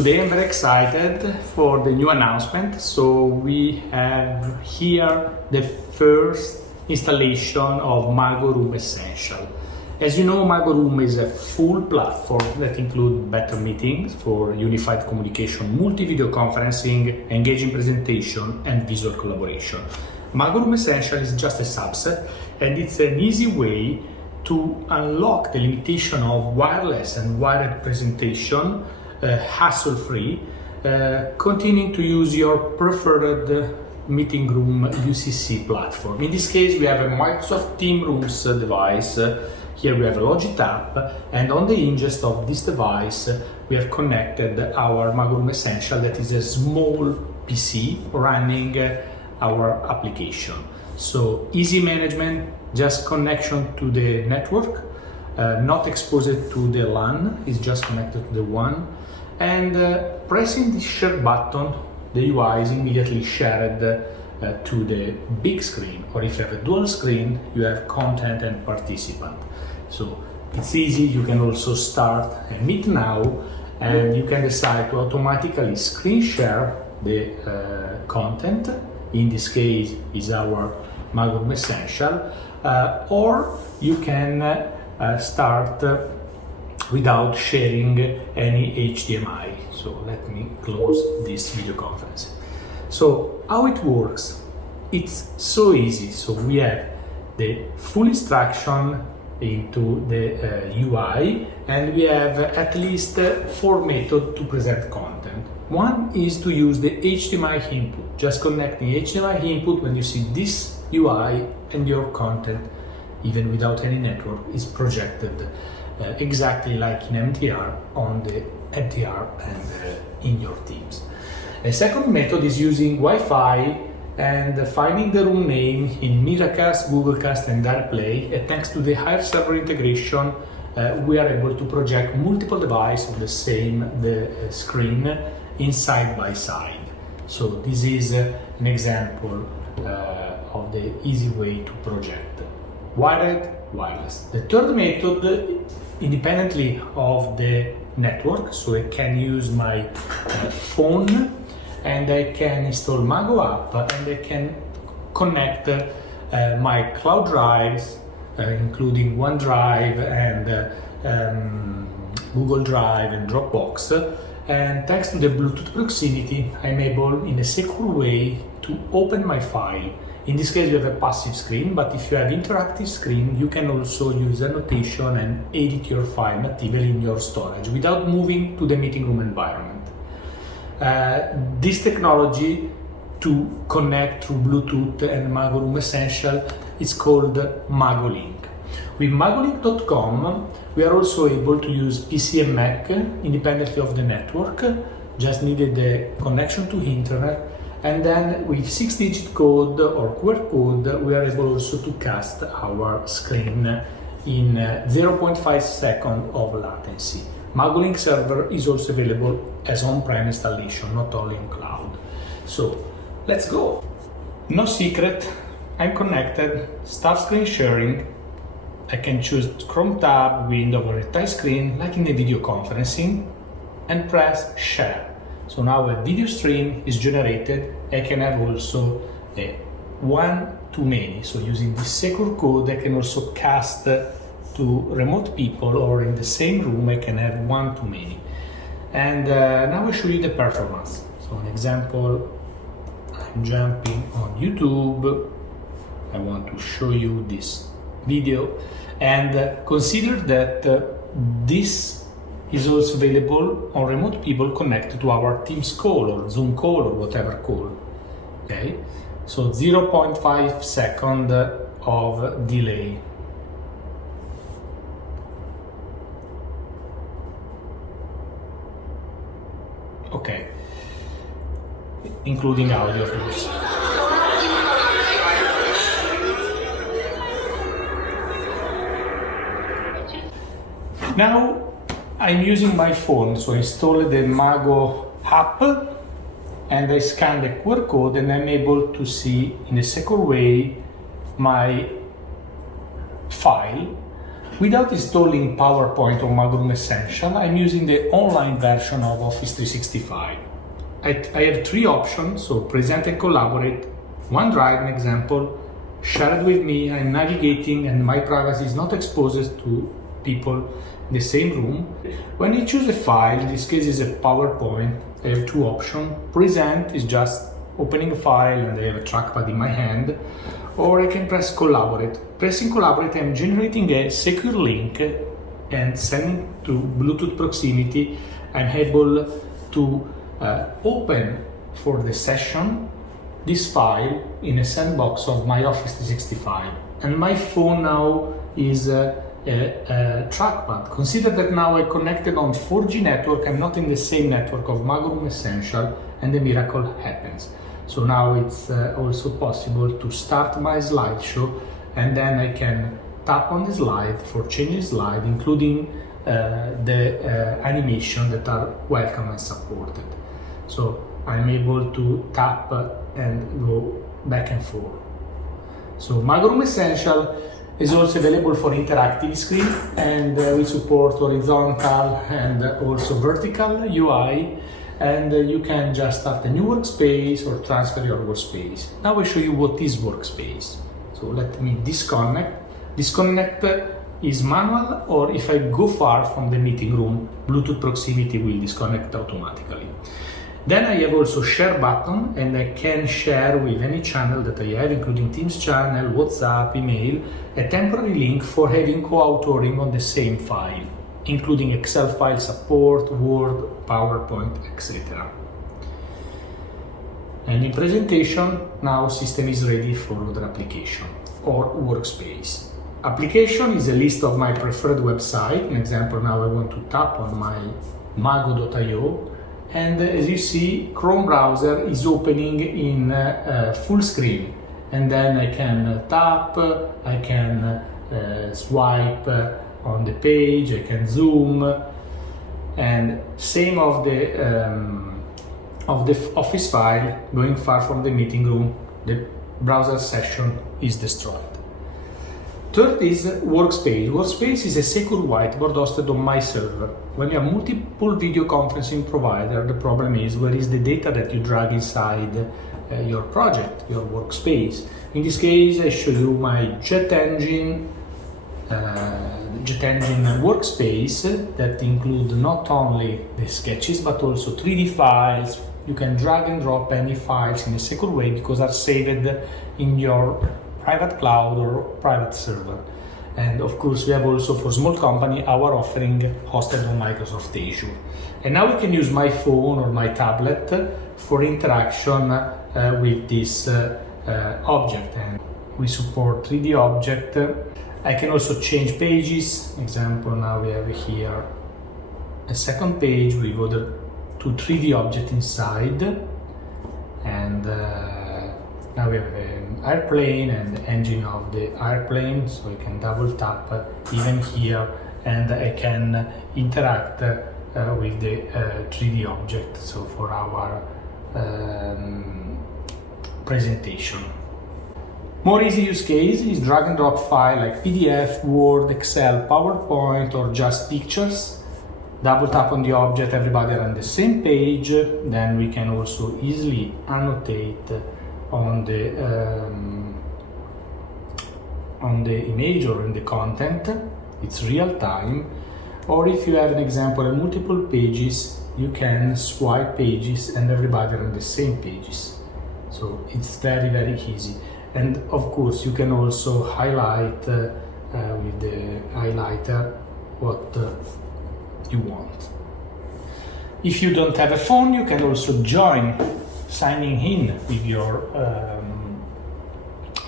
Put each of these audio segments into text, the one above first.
Today I'm very excited for the new announcement. So we have here the first installation of Mago Room Essential. As you know, Mago Room is a full platform that includes better meetings for unified communication, multi-video conferencing, engaging presentation, and visual collaboration. Mago Room Essential is just a subset, and it's an easy way to unlock the limitation of wireless and wired presentation hassle-free, continuing to use your preferred meeting room UCC platform. In this case, we have a Microsoft Teams Rooms device. Here we have a Logitap, and on the ingest of this device, we have connected our Mago Room Essential, that is a small PC running our application. So easy management, just connection to the network, not exposed to the LAN, is just connected to the WAN. And pressing the share button, the UI is immediately shared to the big screen, or if you have a dual screen, you have content and participant. So it's easy. You can also start a Meet Now, and you can decide to automatically screen share the content. In this case is our Mago Room Essential, or you can start without sharing any HDMI. So let me close this video conference. So how it works? It's so easy. So we have the full instruction into the UI, and we have at least 4 methods to present content. One is to use the HDMI input, just connecting HDMI input. When you see this UI, and your content, even without any network, is projected exactly like in MTR on the MTR and in your Teams. A second method is using Wi-Fi and finding the room name in Miracast, Googlecast, and AirPlay. And thanks to the higher server integration, we are able to project multiple devices on the same screen in side by side. So this is an example of the easy way to project wired, wireless. The third method, independently of the network, so I can use my phone, and I can install Mago app, and I can connect my cloud drives, including OneDrive and Google Drive and Dropbox. And thanks to the Bluetooth proximity, I'm able in a secure way to open my file. In this case, you have a passive screen, but if you have interactive screen, you can also use annotation and edit your file natively in your storage without moving to the meeting room environment. This technology to connect through Bluetooth and Mago Room Essential is called MagoLink. With magolink.com, we are also able to use PC and Mac independently of the network, just needed the connection to internet. And then with 6-digit code or QR code, we are able also to cast our screen in 0.5 seconds of latency. MagoLink server is also available as on-prem installation, not only in cloud. So let's go. No secret, I'm connected, start screen sharing. I can choose Chrome tab, window, or a touch screen like in the video conferencing, and press share. So now a video stream is generated. I can have also a one-to-many. So using this secure code, I can also cast to remote people, or in the same room, I can have one-to-many. And now I show you the performance. So an example, I'm jumping on YouTube. I want to show you this video, and consider that this is also available on remote people connected to our Teams call or Zoom call or whatever call. Okay, so 0.5 second of delay. Okay, including audio, of course. Now I'm using my phone, so I installed the Mago app, and I scan the QR code, and I'm able to see in a secure way my file Without installing PowerPoint or Mago Room Essential, I'm using the online version of Office 365. I have three options, so present and collaborate, OneDrive, an example, share it with me, I'm navigating and my privacy is not exposed to people in the same room. When you choose a file, in this case is a PowerPoint, I have two options. Present is just opening a file and I have a trackpad in my hand, or I can press collaborate. Pressing collaborate, I'm generating a secure link and sending to Bluetooth proximity. I'm able to open for the session this file in a sandbox of my Office 365. And my phone now is a trackpad. Consider that now I connected on 4G network, I'm not in the same network of Mago Room Essential, and the miracle happens. So now it's also possible to start my slideshow, and then I can tap on the slide for changing slide, including the animation that are welcome and supported. So I'm able to tap and go back and forth. So Mago Room Essential is also available for interactive screen, and we support horizontal and also vertical UI, and you can just start a new workspace or transfer your workspace. Now I show you what is workspace. So let me disconnect. Disconnect is manual, or if I go far from the meeting room, Bluetooth proximity will disconnect automatically. Then I have also share button, and I can share with any channel that I have, including Teams channel, WhatsApp, email, a temporary link for having co-authoring on the same file, including Excel file support, Word, PowerPoint, etc. And in presentation, now system is ready for other application or workspace. Application is a list of my preferred website. An example, now I want to tap on my mago.io. And as you see, Chrome browser is opening in full screen, and then I can tap, I can swipe on the page, I can zoom, and same of the Office file. Going far from the meeting room, the browser session is destroyed. Third is Workspace. Workspace is a secure whiteboard hosted on my server. When you have multiple video conferencing provider, the problem is where is the data that you drag inside your project, your workspace. In this case, I show you my Jet Engine workspace that include not only the sketches but also 3D files. You can drag and drop any files in a secure way because are saved in your private cloud or private server. And of course we have also for small company our offering hosted on Microsoft Azure. And now we can use my phone or my tablet for interaction with this object, and we support 3D object. I can also change pages. Example, now we have here a second page with other two 3D objects inside, and now we have an airplane and the engine of the airplane, so I can double tap even here, and I can interact with the 3D object, so for our presentation. More easy use case is drag and drop file like PDF, Word, Excel, PowerPoint, or just pictures. Double tap on the object, everybody are on the same page. Then we can also easily annotate on the image or in the content. It's real time. Or if you have an example of multiple pages, you can swipe pages and everybody are on the same pages. So it's very, very easy. And of course you can also highlight with the highlighter what you want. If you don't have a phone, you can also join signing in with your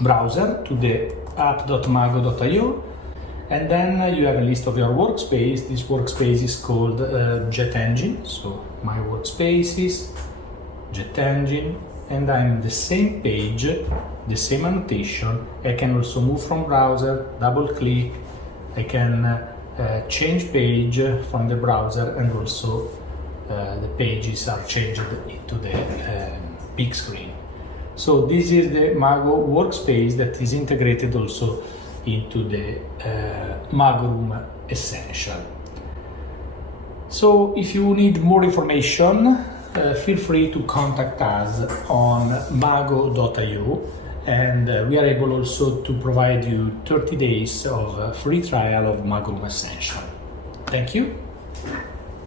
browser to the app.mago.io, and then you have a list of your workspace. This workspace is called Jet Engine, so my workspace is Jet Engine, and I'm in the same page, the same annotation. I can also move from browser, double click, I can change page from the browser, and also the pages are changed into the big screen. So this is the Mago workspace that is integrated also into the Mago Room Essential. So if you need more information, feel free to contact us on mago.io, and we are able also to provide you 30 days of free trial of Mago Room Essential. Thank you.